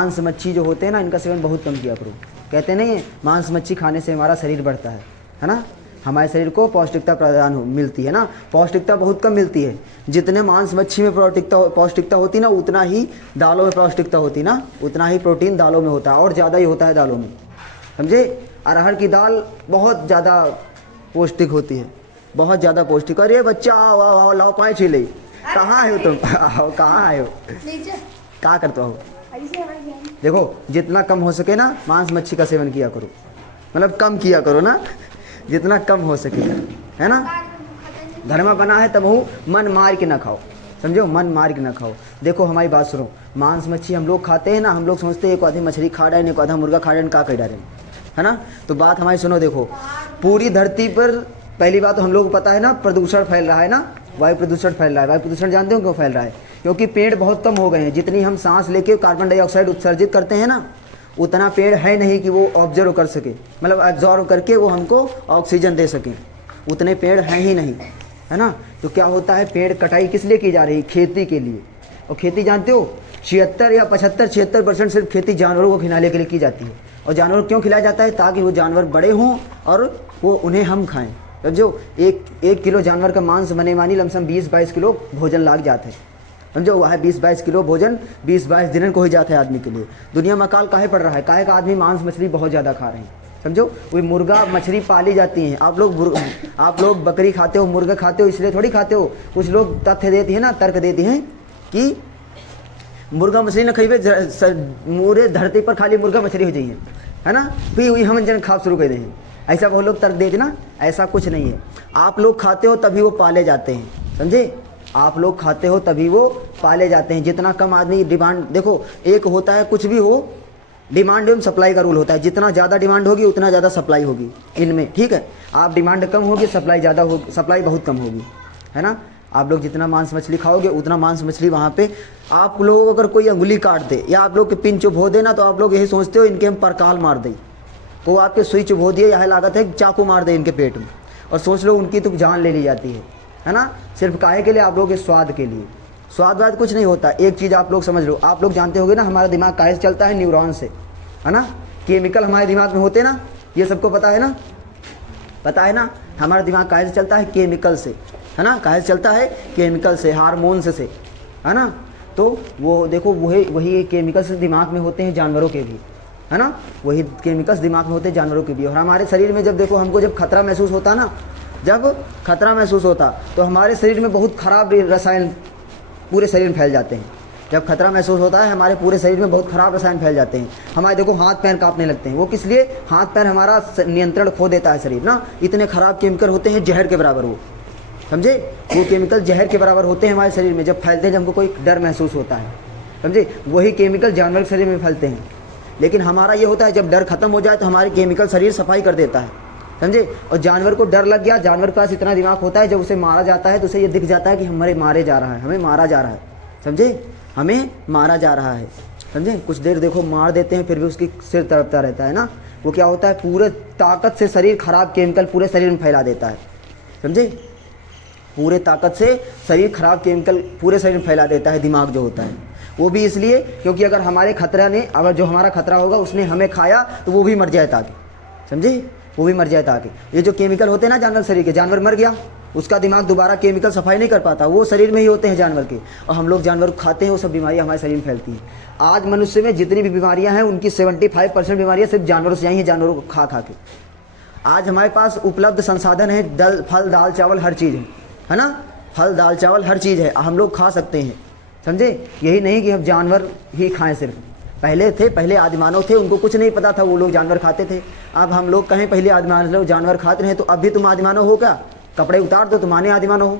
मांस मच्छी जो होते हैं ना, इनका सेवन बहुत कम किया करो। कहते नहीं है मांस मच्छी खाने से हमारा शरीर बढ़ता है ना, हमारे शरीर को पौष्टिकता प्रदान मिलती है ना। पौष्टिकता बहुत कम मिलती है। जितने मांस मच्छी में पौष्टिकता होती ना, उतना ही दालों में पौष्टिकता होती ना, उतना ही प्रोटीन दालों में होता है, और ज़्यादा ही होता है दालों में, समझे। अरहर की दाल बहुत ज़्यादा पौष्टिक होती है, बहुत ज़्यादा पौष्टिक। अरे बच्चा आओ आओ आओ, लाओ पाए छिले, कहाँ आए हो तुम? आओ, कहाँ आए हो, क्या करते हो? देखो जितना कम हो सके ना मांस मच्छी का सेवन किया करो, मतलब कम किया करो ना, जितना कम हो सके, है ना। घर में बना है तब वो मन मार के ना खाओ, समझो, मन मार के ना खाओ। देखो हमारी बात सुनो, मांस मच्छी हम लोग खाते हैं ना, हम लोग सोचते हैं एक आधी मछली खा रहे हैं, एक आधा मुर्गा खा रहे हैं, का कह रहे हैं, है ना। तो बात हमारी सुनो, देखो पूरी धरती पर पहली बात तो हम लोग को पता है ना, प्रदूषण फैल रहा है ना, वायु प्रदूषण फैल रहा है। वायु प्रदूषण जानते हो क्यों फैल रहा है? क्योंकि पेड़ बहुत कम हो गए हैं। जितनी हम सांस लेके कार्बन डाइऑक्साइड उत्सर्जित करते हैं ना, उतना पेड़ है नहीं कि वो ऑब्जर्व कर सके, मतलब एब्जॉर्व करके वो हमको ऑक्सीजन दे सके, उतने पेड़ हैं ही नहीं, है ना। तो क्या होता है, पेड़ कटाई किस लिए की जा रही है? खेती के लिए। और खेती जानते हो 76 या 75-76% सिर्फ खेती जानवरों को खिलाने के लिए की जाती है। और जानवर क्यों खिलाया जाता है? ताकि वो जानवर बड़े हों और वो उन्हें हम खाएं। समझो, एक किलो जानवर का मांस बने मानी लमसम 20-22 किलो भोजन लाग जाता है, समझो। वह 20-22 किलो भोजन 20-22 दिन को ही जाता है आदमी के लिए। दुनिया में अकाल काहे पड़ रहा है? काहे का आदमी मांस मछली बहुत ज़्यादा खा रहे हैं, समझो। वही मुर्गा मछली पाली जाती हैं। आप लोग बकरी खाते हो, मुर्गा खाते हो, इसलिए थोड़ी खाते हो। कुछ लोग तथ्य देती हैं ना, तर्क देती हैं कि मुर्गा मछली न खरीबे, पूरे धरती पर खाली मुर्गा मछली हो जाइए, है ना, फिर वही हम जन खा शुरू कर दें। ऐसा वो लोग तर्क देते ना, ऐसा कुछ नहीं है। आप लोग खाते हो तभी वो पाले जाते हैं, समझे। आप लोग खाते हो तभी वो पाले जाते हैं। जितना कम आदमी डिमांड, देखो एक होता है कुछ भी हो, डिमांड एवं सप्लाई का रूल होता है। जितना ज़्यादा डिमांड होगी उतना ज़्यादा सप्लाई होगी इनमें, ठीक है। आप डिमांड कम होगी, सप्लाई ज़्यादा होगी, सप्लाई बहुत कम होगी, है ना। आप लोग जितना मांस मछली खाओगे उतना मांस मछली वहाँ पे आप लोगों को अगर कोई अंगुली काट दे या आप लोग के पिन चुभ हो दे ना, तो आप लोग यही सोचते हो इनके हम परकाल मार दें। को आपके सुई चुभ हो दिए, यह लागत है चाकू मार दे इनके पेट में, और सोच लो उनकी तो जान ले ली जाती है ना। सिर्फ काहे के लिए? आप लोगों के स्वाद के लिए। स्वाद वाद कुछ नहीं होता। एक चीज़ आप लोग समझ लो, आप लोग जानते होगे ना हमारा दिमाग काहे से चलता है? न्यूरॉन से, है ना। केमिकल हमारे दिमाग में होते ना, ये सबको पता है ना, पता है ना। हमारा दिमाग काहे से चलता है? केमिकल से, है ना। काहे से चलता है? केमिकल से, हार्मोन्स से, है ना। तो वो देखो वही केमिकल्स दिमाग में होते हैं जानवरों के भी, है ना। वही केमिकल्स दिमाग में होते हैं जानवरों के भी। और हमारे शरीर में जब देखो हमको जब खतरा महसूस होता ना, जब खतरा महसूस होता तो हमारे शरीर में बहुत खराब रसायन पूरे शरीर में फैल जाते हैं। जब खतरा महसूस होता है हमारे पूरे शरीर में बहुत खराब रसायन फैल जाते हैं। हमारे देखो हाथ पैर कांपने लगते हैं। वो किस लिए? हाथ पैर हमारा नियंत्रण खो देता है शरीर ना। इतने खराब केमिकल होते हैं, जहर के बराबर वो, समझे। वो केमिकल जहर के बराबर होते हैं हमारे शरीर में। जब फैलते हैं, जब हमको कोई डर महसूस होता है, समझे। वही केमिकल जानवर के शरीर में फैलते हैं। लेकिन हमारा ये होता है जब डर खत्म हो जाए तो हमारे केमिकल शरीर सफाई कर देता है, समझे। और जानवर को डर लग गया, जानवर के पास इतना दिमाग होता है, जब उसे मारा जाता है तो उसे ये दिख जाता है कि हमारे मारे जा रहा है, हमें मारा जा रहा है, समझे, हमें मारा जा रहा है, समझे। कुछ देर देखो मार देते हैं, फिर भी उसकी सिर तड़पता रहता है ना। वो क्या होता है? पूरे ताकत से शरीर खराब केमिकल पूरे शरीर में फैला देता है, समझे। पूरे ताकत से शरीर खराब केमिकल पूरे शरीर में फैला देता है, दिमाग जो होता है। वो भी इसलिए क्योंकि अगर हमारे खतरा ने, अगर जो हमारा खतरा होगा उसने हमें खाया तो वो भी मर जाए ताकि, समझे, वो भी मर जाए ताकि। ये जो केमिकल होते हैं ना जानवर शरीर के, जानवर मर गया, उसका दिमाग दोबारा केमिकल सफाई नहीं कर पाता, वो शरीर में ही होते हैं जानवर के। और हम लोग जानवर को खाते हैं, वो सब बीमारियां हमारे शरीर में फैलती हैं। आज मनुष्य में जितनी भी बीमारियां हैं उनकी 75% बीमारियां सिर्फ जानवरों से आई हैं, जानवरों को खा खा के। आज हमारे पास उपलब्ध संसाधन है, फल दाल चावल हर चीज़ है ना। फल दाल चावल हर चीज़ है, हम लोग खा सकते हैं, समझे। यही नहीं कि हम जानवर ही खाएं सिर्फ। पहले आदिमानव थे, उनको कुछ नहीं पता था, वो लोग जानवर खाते थे। अब हम लोग कहें पहले आदिमानव जानवर खाते रहे, तो अब भी तुम आदिमानव हो क्या? कपड़े उतार दो, तुम आने आदिमानव हो,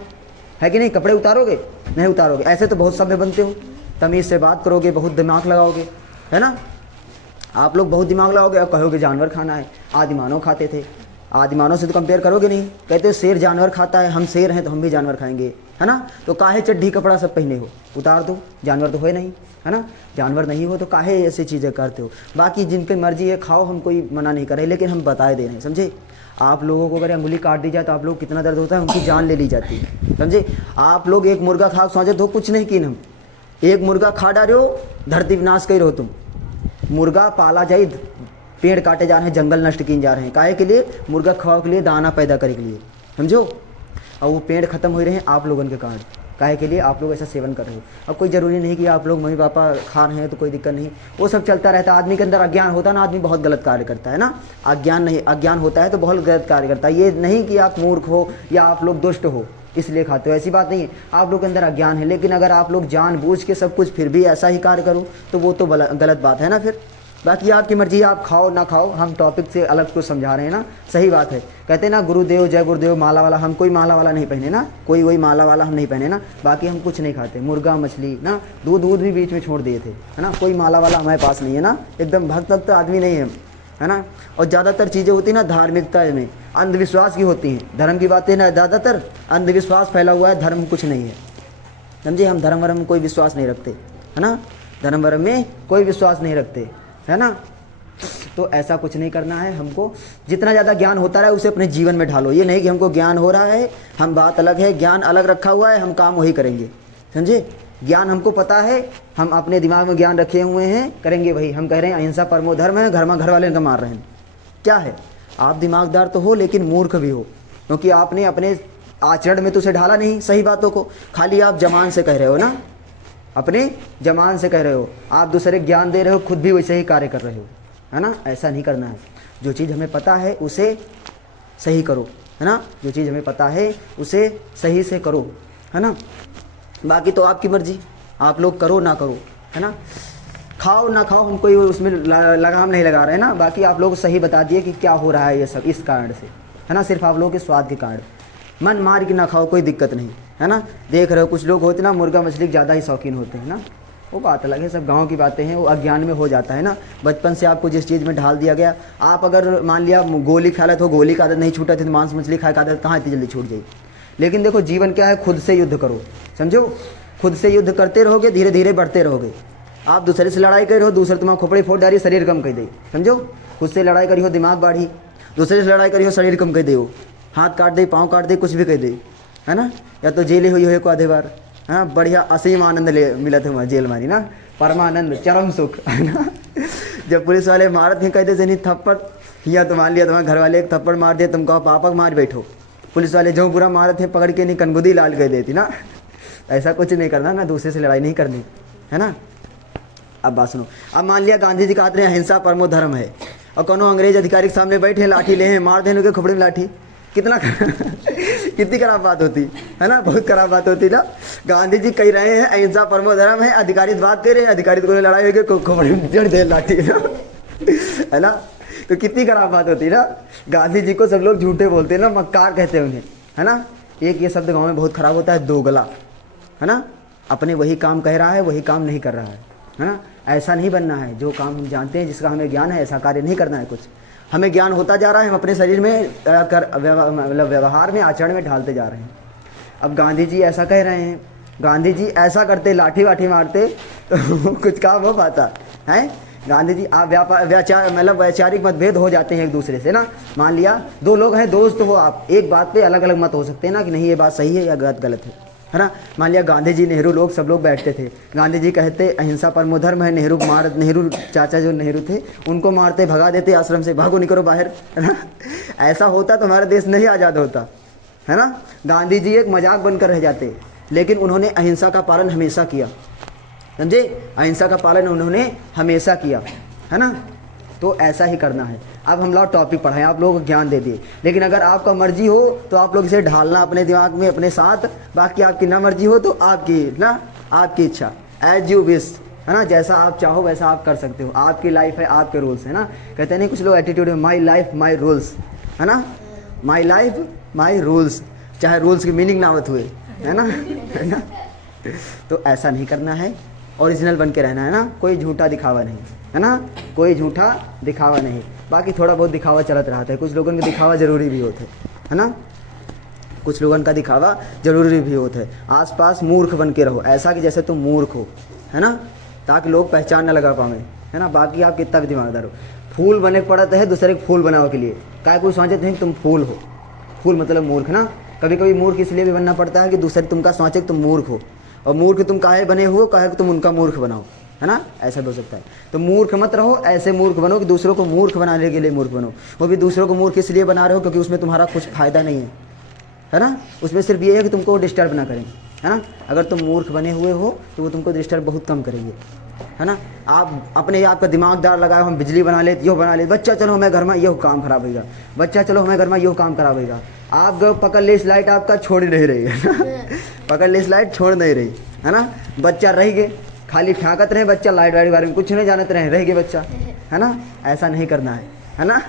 है कि नहीं? कपड़े उतारोगे? नहीं उतारोगे। ऐसे तो बहुत सभ्य बनते हो, तमीज़ से बात करोगे, बहुत दिमाग लगाओगे, है ना। आप लोग बहुत दिमाग लगाओगे और कहोगे जानवर खाना है, आदिमानव खाते थे। आदिमानव से तो कंपेयर करोगे नहीं। कहते हो शेर जानवर खाता है, हम शेर हैं तो हम भी जानवर खाएंगे, है ना। तो काहे चड्ढी कपड़ा सब पहने हो? उतार दो, जानवर तो हो नहीं, है ना। जानवर नहीं हो तो काहे ऐसी चीज़ें करते हो? बाकी जिनकी मर्जी है खाओ, हम कोई मना नहीं कर रहे, लेकिन हम बताए दे रहे हैं, समझे। आप लोगों को अगर अंगुली काट दी जाए तो आप लोग कितना दर्द होता है, उनकी जान ले ली जाती है, समझे। आप लोग एक मुर्गा खा सोचे तो कुछ नहीं किन, हम एक मुर्गा खा डाले हो, धरती विनाश कर रहो तुम, मुर्गा पाला जाए, पेड़ काटे जा रहे हैं, जंगल नष्ट किए जा रहे हैं, काहे के लिए? मुर्गा खाओ के लिए, दाना पैदा करे के लिए, समझो। और वो पेड़ खत्म हो रहे हैं आप लोगों के कारण, काहे के लिए? आप लोग ऐसा सेवन कर रहे हो। अब कोई ज़रूरी नहीं कि आप लोग मम्मी पापा खा रहे हैं तो कोई दिक्कत नहीं, वो सब चलता रहता है। आदमी के अंदर अज्ञान होता है ना, आदमी बहुत गलत कार्य करता है ना। अज्ञान होता है तो बहुत गलत कार्य करता है। ये नहीं कि आप मूर्ख हो या आप लोग दुष्ट हो इसलिए खाते हो, ऐसी बात नहीं है। आप लोग के अंदर अज्ञान है, लेकिन अगर आप लोग जानबूझ के सब कुछ फिर भी ऐसा ही कार्य करो तो वो तो गलत बात है ना फिर। बाकी आपकी मर्जी, आप खाओ ना खाओ, हम टॉपिक से अलग कुछ समझा रहे हैं ना, सही बात है। कहते हैं ना गुरुदेव जय गुरुदेव, माला वाला, हम कोई माला वाला नहीं पहने ना, कोई वही माला वाला हम नहीं पहने ना। बाकी हम कुछ नहीं खाते, मुर्गा मछली ना, दूध भी बीच में छोड़ दिए थे, है ना। कोई माला वाला हमारे पास नहीं है ना, एकदम भक्त आदमी नहीं है ना। और ज़्यादातर चीज़ें होती ना धार्मिकता में अंधविश्वास की होती हैं, धर्म की बातें ना, ज़्यादातर अंधविश्वास फैला हुआ है, धर्म कुछ नहीं है, समझे। हम धर्म वर्म में कोई विश्वास नहीं रखते, है ना, धर्म वर्म में कोई विश्वास नहीं रखते, है ना। तो ऐसा कुछ नहीं करना है हमको। जितना ज़्यादा ज्ञान होता रहा है उसे अपने जीवन में ढालो। ये नहीं कि हमको ज्ञान हो रहा है, हम बात अलग है, ज्ञान अलग रखा हुआ है, हम काम वही करेंगे, समझे। ज्ञान हमको पता है, हम अपने दिमाग में ज्ञान रखे हुए हैं, करेंगे वही। हम कह रहे हैं अहिंसा परमो धर्म है, घर वाले का मार रहे हैं, क्या है? आप दिमागदार तो हो लेकिन मूर्ख भी हो, क्योंकि आपने अपने आचरण में तो उसे ढाला नहीं सही बातों को, खाली आप जमान से कह रहे हो ना, अपने जमान से कह रहे हो, आप दूसरे ज्ञान दे रहे हो, खुद भी वैसे ही कार्य कर रहे हो, है ना। ऐसा नहीं करना है। जो चीज़ हमें पता है उसे सही करो, है ना। जो चीज़ हमें पता है उसे सही से करो, है ना। बाकी तो आपकी मर्जी, आप लोग करो ना करो, है ना। खाओ ना खाओ, हम कोई उसमें लगाम नहीं लगा रहे हैं ना। बाकी आप लोग सही बता दिए कि क्या हो रहा है ये सब इस कारण से, है ना। सिर्फ आप लोगों के स्वाद के कारण, मन मार के ना खाओ, कोई दिक्कत नहीं, है ना। देख रहे हो कुछ लोग होते ना मुर्गा मछली के ज़्यादा ही शौकीन होते हैं ना, वो बात अलग है, सब गांव की बातें हैं, वो अज्ञान में हो जाता है ना। बचपन से आपको जिस चीज़ में ढाल दिया गया, आप अगर मान लिया गोली खा लेते हो, गोली का आदत नहीं छूटा थी तो मांस मछली खाए का आदत कहाँ इतनी जल्दी छूट जाएगी। लेकिन देखो जीवन क्या है, खुद से युद्ध करो, समझो। खुद से युद्ध करते रहोगे, धीरे धीरे बढ़ते रहोगे। आप दूसरे से लड़ाई कर रहे हो, दूसरे तुम्हारा खोपड़ी फोड़ डाली, शरीर कम कर दे, समझो। खुद से लड़ाई करी हो, दिमाग बढ़ी, दूसरे से लड़ाई करी हो, शरीर कम कर दे, हो हाथ काट दे, पाँव काट दे, कुछ भी कर दे, है ना। या तो जेल हुई हो आधे बार, हाँ, बढ़िया असीम आनंद ले मिला था वहाँ जेल मारी ना, परमानंद, चरम सुख, है ना। जब पुलिस वाले मारत हैं कहते नहीं थप्पड़, या तो मान लिया तुम्हारे घर वाले एक थप्पड़ मार दिया, तुम कहो पापा मार बैठो, पुलिस वाले जो बुरा मारत हैं पकड़ के नहीं कनगुदी लाल कर देती ना। ऐसा कुछ नहीं करना ना, दूसरे से लड़ाई नहीं करनी, है ना। अब बात सुनो, अब मान लिया गांधी जी कहते हैं अहिंसा परमो धर्म है, और कोनो अंग्रेज अधिकारी के सामने बैठे लाठी ले हैं, मार देने के खोपड़े में लाठी, कितना कितनी खराब बात होती है ना, बहुत खराब बात होती ना। गांधी जी कह रहे हैं अहिंसा परमो धर्म है, अधिकारी बात कर रहे हैं, अधिकारी को लड़ाई होगी खोपड़ी में जड़ दे लाठी, है ना। तो कितनी खराब बात होती है ना। गांधी जी को सब लोग झूठे बोलते हैं ना, मक्कार कहते हैं उन्हें, है ना। एक ये शब्द गाँव में बहुत खराब होता है, दोगला, है ना। अपने वही काम कह रहा है, वही काम नहीं कर रहा है ना। ऐसा नहीं बनना है। जो काम हम जानते हैं, जिसका हमें ज्ञान है, ऐसा कार्य नहीं करना है। कुछ हमें ज्ञान होता जा रहा है, हम अपने शरीर में मतलब व्यवहार में, आचरण में ढालते जा रहे हैं। अब गांधी जी ऐसा कह रहे हैं, गांधी जी ऐसा करते, लाठी वाठी मारते तो कुछ काम हो पाता है। गांधी जी आप वैचारिक मतभेद हो जाते हैं एक दूसरे से ना। मान लिया दो लोग हैं, दोस्त हो आप, एक बात पे अलग अलग मत हो सकते हैं ना, कि नहीं ये बात सही है या गलत है ना। मान लिया गांधी जी, नेहरू, लोग सब लोग बैठते थे, गांधी जी कहते अहिंसा परमो धर्म है, नेहरू चाचा जो नेहरू थे उनको मारते, भगा देते आश्रम से, भागो निकलो बाहर, है ना। ऐसा होता तो हमारा देश नहीं आज़ाद होता, है ना। गांधी जी एक मजाक बनकर रह जाते, लेकिन उन्होंने अहिंसा का पालन हमेशा किया, समझे। अहिंसा का पालन उन्होंने हमेशा किया, है ना। तो ऐसा ही करना है। अब हम लोग टॉपिक पढ़ाएं, आप लोगों को ज्ञान दे दिए, लेकिन अगर आपका मर्जी हो तो आप लोग इसे ढालना अपने दिमाग में अपने साथ। बाकी आपकी ना मर्जी हो तो आपकी ना, आपकी इच्छा, एज यू विश, है ना। जैसा आप चाहो वैसा आप कर सकते हो, आपकी लाइफ है, आपके रूल्स, है ना। कहते नहीं कुछ लोग एटीट्यूड है, माई लाइफ माई रूल्स, है ना, माई लाइफ माई रूल्स, चाहे रूल्स की मीनिंग ना होत हुए, है ना। तो ऐसा नहीं करना है, ओरिजिनल बन के रहना है ना, कोई झूठा दिखावा नहीं, है ना, कोई झूठा दिखावा नहीं। बाकी थोड़ा बहुत दिखावा चलत रहता है, कुछ लोगों का दिखावा जरूरी भी होता है ना, कुछ लोगों का दिखावा जरूरी भी होता है। आसपास मूर्ख बन के रहो, ऐसा कि जैसे तुम मूर्ख हो, है ना, ताकि लोग पहचान न लगा पावे, है ना। बाकी आप कितना भी दिमागदार हो, फूल बने पड़ता है दूसरे को फूल बनाओ के लिए, क्या कोई सोचते हैं तुम फूल हो, फूल मतलब मूर्ख ना। कभी कभी मूर्ख इसलिए भी बनना पड़ता है कि दूसरे तुमका सोचे तुम मूर्ख हो, और मूर्ख तुम काहे बने हो, काहे तुम उनका मूर्ख बनाओ, है ना, ऐसा भी हो सकता है। तो मूर्ख मत रहो, ऐसे मूर्ख बनो कि दूसरों को मूर्ख बनाने के लिए मूर्ख बनो। वो भी दूसरों को मूर्ख इसलिए बना रहे हो क्योंकि उसमें तुम्हारा कुछ फ़ायदा नहीं है ना, उसमें सिर्फ ये है कि तुमको डिस्टर्ब ना करें, है ना। अगर तुम मूर्ख बने हुए हो तो वो तुमको डिस्टर्ब बहुत कम करेंगे, है ना। आप अपने आपका दिमाग दार लगाओ, हम बिजली बना लेते, यो बना लेते, बच्चा चलो हमें घर में यो काम खराब होगा, बच्चा चलो हमें घर में यो काम खराब होगा। आप गए पकड़ ले इस लाइट, आपका छोड़ नहीं रही है पकड़ ले इस लाइट, छोड़ नहीं रही, है ना। बच्चा रह गए, खाली फेंकत रहे बच्चा, लाइट वाइट के बारे में कुछ नहीं जानते रह गए बच्चा, है ना। ऐसा नहीं करना है ना,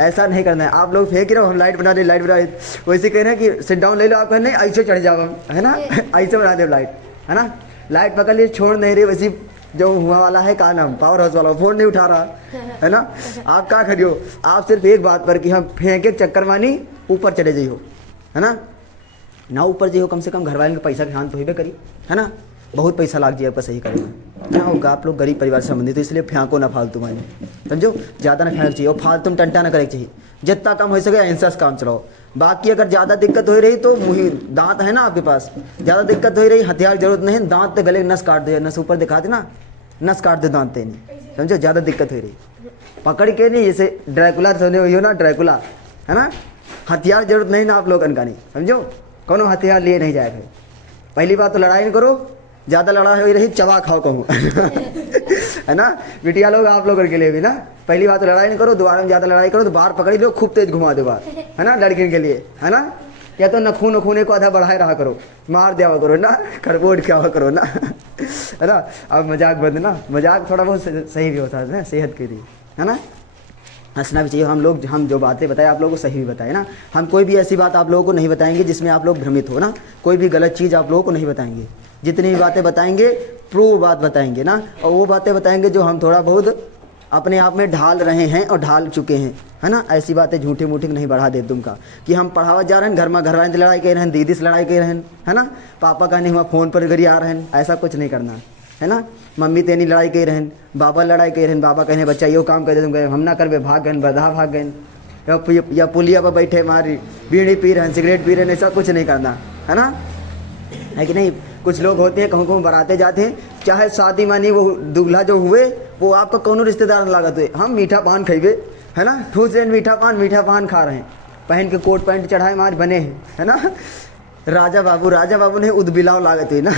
ऐसा नहीं करना है। आप लोग फेंक रहे हो, हम लाइट बना दे, लाइट बना दे, वैसे कह रहे हैं कि सिट डाउन ले लो, आप नहीं ऐसे चढ़ जाओ, है ना ऐसे बना दे लाइट, है ना। लाइट पकड़ लिए, छोड़ नहीं रही, वैसे जो हुआ वाला है का नाम पावर हाउस वाला, फोन नहीं उठा रहा, है ना। आप क्या करियो, आप सिर्फ एक बात पर कि हम फेंके चक्कर मानी ऊपर चले जाइयो, है ना ऊपर जाइयो, कम से कम घर वाले के पैसा के हाथ तो ही करी, है ना। बहुत पैसा लाग जाए आपका सही करेगा ना होगा। आप लोग गरीब परिवार से संबंधित, तो इसलिए फेंको ना फालतू मानी, समझो, ज़्यादा ना फेंक चाहिए और फालतू में टंटा ना करे चाहिए। जितना कम हो सके अहिंसा से काम चलाओ। बाकी अगर ज़्यादा दिक्कत हो रही तो मुँह दांत है ना आपके पास, ज़्यादा दिक्कत हो रही, हथियार जरूरत नहीं, दांत गले नस काट दे, नस ऊपर दिखा दे ना, नस काट दे दांत नहीं, समझो। ज़्यादा दिक्कत हो रही पकड़ के नहीं, जैसे ड्रैकुला सोने हुई हो ना, ड्रैकुला, है ना। हथियार जरूरत नहीं ना आप लोगन का, नहीं समझो, कोनो हथियार लिए नहीं जाएगा। पहली बात तो लड़ाई नहीं करो, ज़्यादा लड़ाई हो रही चबा खाओ कहूँ है ना। बिटिया लोग आप लोगों के लिए भी ना, पहली बात तो लड़ाई नहीं करो, दोबारा में ज़्यादा लड़ाई करो तो बाहर पकड़ी लो, खूब तेज घुमा दो बाहर, है ना, लड़कियों के लिए, है ना। या तो नखून नखूने को आधा बढ़ाए रहा करो, मार दिया करो ना, खरबोट क्या करो ना है ना। अब मजाक बंद ना, मजाक थोड़ा बहुत सही भी होता है ना, सेहत के लिए, है ना। हंसना भी चाहिए। हम जो बातें बताएं आप लोगों को सही भी बताएं ना। हम कोई भी ऐसी बात आप लोगों को नहीं बताएंगे जिसमें आप लोग भ्रमित हो ना, कोई भी गलत चीज़ आप लोगों को नहीं बताएंगे। जितनी भी बातें बताएंगे प्रूव बात बताएंगे ना, और वो बातें बताएंगे जो हम थोड़ा बहुत अपने आप में ढाल रहे हैं और ढाल चुके हैं, है ना। ऐसी बातें झूठी मूठी नहीं बढ़ा दे तुमका कि हम पढ़ावा जा रहे हैं, घर में घर वाले से लड़ाई कर रहे हैं, दीदी से लड़ाई कर रहे हैं, है ना। पापा का नहीं हुआ फ़ोन पर गरी आ रहे हैं, ऐसा कुछ नहीं करना, है ना। मम्मी तेनी लड़ाई कर रहे हैं, बाबा लड़ाई कर रहे हैं, बाबा कहने बच्चा यो काम कर दे, तुम कहे हम ना करवे, भाग गए, बधा भाग गए, या पुलिया पर बैठे मारी बीड़ी पी रहे हैं, सिगरेट पी रहे हैं, ऐसा कुछ नहीं करना, है ना, है कि नहीं। कुछ लोग होते हैं कहूँ कहूँ बराते जाते हैं, चाहे शादी मानी वो दूल्हा जो हुए वो आपका कौन रिश्तेदार लागत हुए, हम मीठा पान खेबे, है ना, ठूस रहे मीठा पान खा रहे हैं, पहन के कोट पैंट चढ़ाए मार बने हैं, है ना। राजा बाबू ने उदबिलाव लागत हुई ना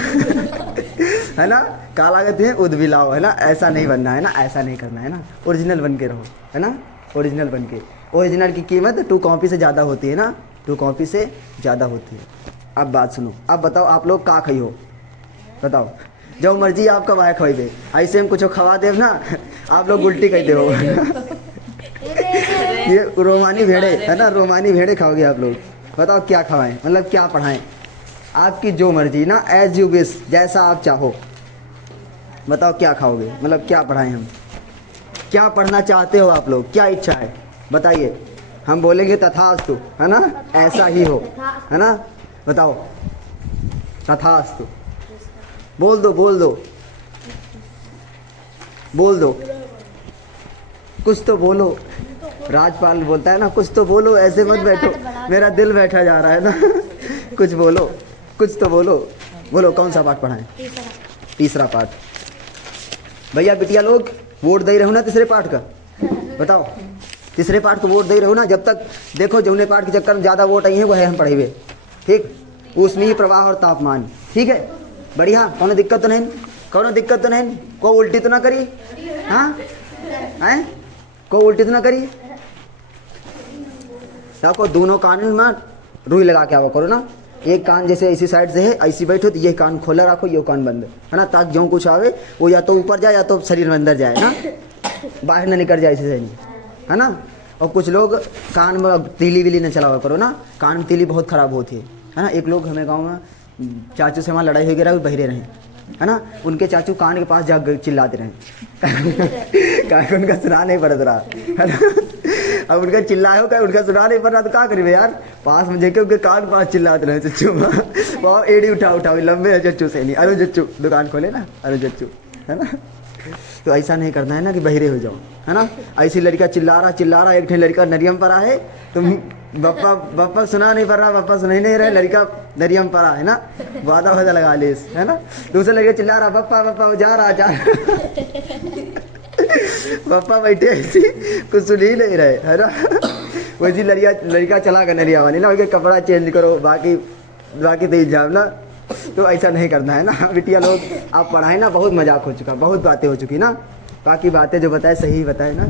है ना, का लागत है उदबिलाव, है ना। ऐसा नहीं बनना है ना, ऐसा नहीं करना है ना, ओरिजिनल बन के रहो, है ना, ओरिजिनल बन के। ओरिजिनल की कीमत 2 कॉपी से ज़्यादा होती है ना, 2 कॉपी से ज़्यादा होती है। अब बात सुनो, अब बताओ आप लोग का खाई हो, बताओ, जो मर्जी आपका वाह खवाई दे, ऐसे हम कुछ खवा दे ना आप लोग उल्टी कहते हो ये रोमानी भेड़े, है ना, रोमानी भेड़े खाओगे आप लोग। बताओ क्या खवाएं, मतलब क्या पढ़ाएं, आपकी जो मर्जी ना, एज यू विश, जैसा आप चाहो। बताओ क्या खाओगे, मतलब क्या पढ़ाएं हम, क्या पढ़ना चाहते हो आप लोग, क्या इच्छा है बताइए। हम बोलेंगे तथास्तु, है ना, ऐसा ही हो, है ना। बताओ तथास्तु, बोल दो कुछ तो बोलो। राजपाल बोलता है ना, कुछ तो बोलो, ऐसे मत बैठो, मेरा दिल बैठा जा रहा है ना कुछ बोलो, कुछ तो बोलो। कौन सा पाठ पढ़ाएं? तीसरा पाठ। भैया बिटिया लोग वोट दे रहे हो ना तीसरे पाठ का, बताओ तीसरे पाठ को वोट दे रहे हो ना। जब तक देखो जमुने पाठ के चक्कर में ज़्यादा वोट आई है वो है हम पढ़ेंगे, ठीक, उसमें प्रवाह और तापमान, ठीक है, बढ़िया, कोनो दिक्कत तो नहीं, को उल्टी तो ना करी, हाँ हैं, को उल्टी तो ना करी। देखो दोनों कान में रुई लगा के आओ करो ना, एक कान जैसे इसी साइड से है, ऐसी बैठो तो ये कान खोला रखो, ये कान बंद, है ना, ताकि जो कुछ आवे वो या तो ऊपर जाए या तो शरीर में अंदर जाए ना, बाहर ना निकल जाए इसी से, है ना। और कुछ लोग कान में तीली विली न चलावा करो ना, कान में तीली बहुत ख़राब होती है ना। एक लोग हमें गाँव में चाचू से वहाँ लड़ाई वगैरह भी बहिरे रहे, है ना, उनके चाचू कान के पास जा चिल्लाते रहे क्या उनका सुना नहीं पड़ता रहा, है ना। अब उनका चिल्लाए हो क्या, उनका सुना नहीं पड़ रहा तो क्या करें यार, पास में जाके उनके कान पास चिल्लाते रहे चच्चू वहाँ एड़ी उठाओ लंबे है चच्चू से नहीं, अरे चच्चू दुकान खोले ना, अरे चच्चू, है ना, तो ऐसा नहीं करना है ना कि बहिरे हो जाओ, है ना। ऐसी लड़का चिल्ला रहा, एक ठे लड़का नरियम परा है, तुम बप्पा सुना नहीं पड़ रहा, बप्पा सुना ही नहीं रहे, लड़का नरियम परा है ना, वादा लगा ले, है ना। दूसरा लड़का चिल्ला रहा, बप्पा जा रहा बप्पा बैठे ऐसी कुछ सुन ही नहीं रहे, है ना। वैसी लड़का चला कर नरिया वाली ना, कपड़ा चेंज करो, बाकी तो इल्जाम ना। तो ऐसा नहीं करना है ना बिटिया लोग। आप पढ़ाए ना, बहुत मजाक हो चुका, बहुत बातें हो चुकी ना, बाकी बातें जो बताए सही बताए ना।